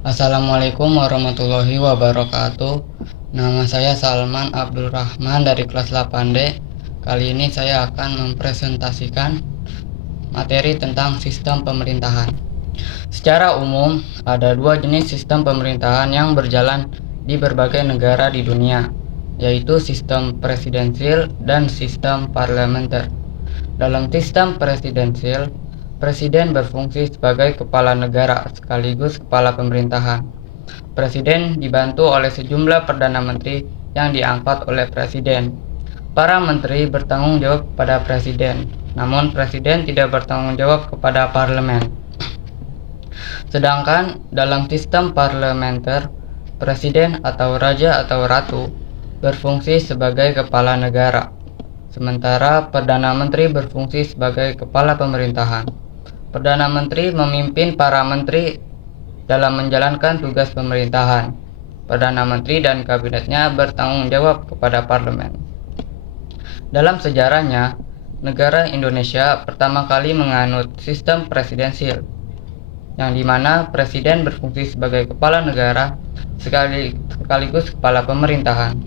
Assalamualaikum warahmatullahi wabarakatuh. Nama saya Salman Abdul Rahman dari kelas 8D. Kali ini saya akan mempresentasikan materi tentang sistem pemerintahan. Secara umum, ada dua jenis sistem pemerintahan yang berjalan di berbagai negara di dunia, yaitu sistem presidensil dan sistem parlementer. Dalam sistem presidensil, presiden berfungsi sebagai kepala negara sekaligus kepala pemerintahan. Presiden dibantu oleh sejumlah perdana menteri yang diangkat oleh presiden. Para menteri bertanggung jawab kepada presiden, namun presiden tidak bertanggung jawab kepada parlemen. Sedangkan dalam sistem parlementer, presiden atau raja atau ratu berfungsi sebagai kepala negara, sementara perdana menteri berfungsi sebagai kepala pemerintahan. Perdana Menteri memimpin para menteri dalam menjalankan tugas pemerintahan. Perdana Menteri dan kabinetnya bertanggung jawab kepada parlemen. Dalam sejarahnya, negara Indonesia pertama kali menganut sistem presidensil, yang dimana presiden berfungsi sebagai kepala negara sekaligus kepala pemerintahan.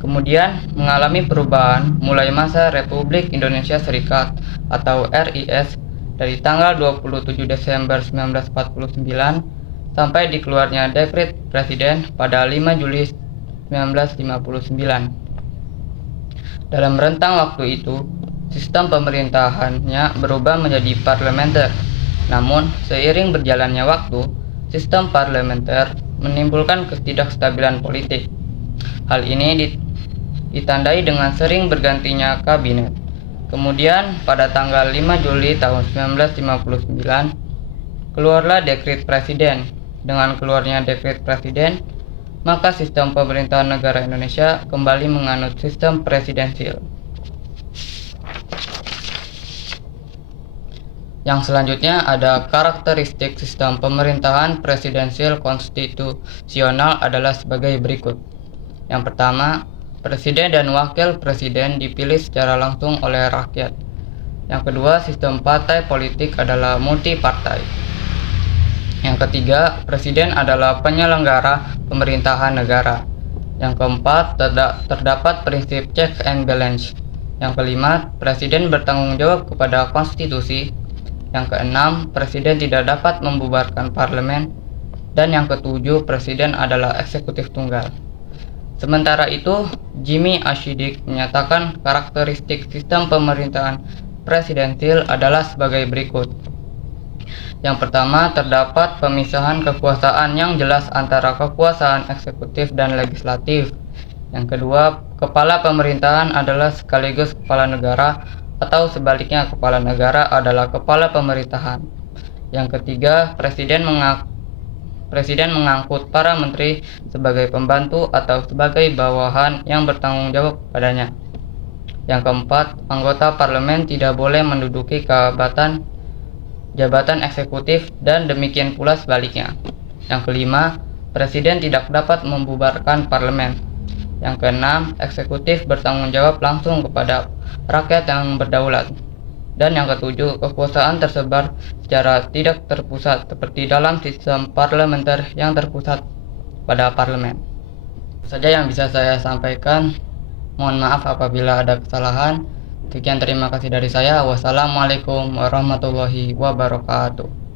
Kemudian mengalami perubahan mulai masa Republik Indonesia Serikat atau RIS dari tanggal 27 Desember 1949 sampai dikeluarnya dekret presiden pada 5 Juli 1959. Dalam rentang waktu itu, sistem pemerintahannya berubah menjadi parlementer. Namun, seiring berjalannya waktu, sistem parlementer menimbulkan ketidakstabilan politik. Hal ini ditandai dengan sering bergantinya kabinet. Kemudian pada tanggal 5 Juli tahun 1959 keluarlah dekret presiden. Dengan keluarnya dekret presiden, maka sistem pemerintahan negara Indonesia kembali menganut sistem presidensil. Yang selanjutnya ada karakteristik sistem pemerintahan presidensil konstitusional adalah sebagai berikut. Yang pertama, presiden dan wakil presiden dipilih secara langsung oleh rakyat. Yang kedua, sistem partai politik adalah multipartai. Yang ketiga, presiden adalah penyelenggara pemerintahan negara. Yang keempat, terdapat prinsip check and balance. Yang kelima, presiden bertanggung jawab kepada konstitusi. Yang keenam, presiden tidak dapat membubarkan parlemen. Dan yang ketujuh, presiden adalah eksekutif tunggal. Sementara itu, Jimmy Ashidik menyatakan karakteristik sistem pemerintahan presidensil adalah sebagai berikut. Yang pertama, terdapat pemisahan kekuasaan yang jelas antara kekuasaan eksekutif dan legislatif. Yang kedua, kepala pemerintahan adalah sekaligus kepala negara atau sebaliknya kepala negara adalah kepala pemerintahan. Yang ketiga, presiden mengangkut para menteri sebagai pembantu atau sebagai bawahan yang bertanggung jawab padanya. Yang keempat, anggota parlemen tidak boleh menduduki jabatan eksekutif dan demikian pula sebaliknya. Yang kelima, presiden tidak dapat membubarkan parlemen. Yang keenam, eksekutif bertanggung jawab langsung kepada rakyat yang berdaulat. Dan yang ketujuh, kekuasaan tersebar secara tidak terpusat seperti dalam sistem parlementer yang terpusat pada parlemen. Saja yang bisa saya sampaikan. Mohon maaf apabila ada kesalahan. Sekian, terima kasih dari saya. Wassalamualaikum warahmatullahi wabarakatuh.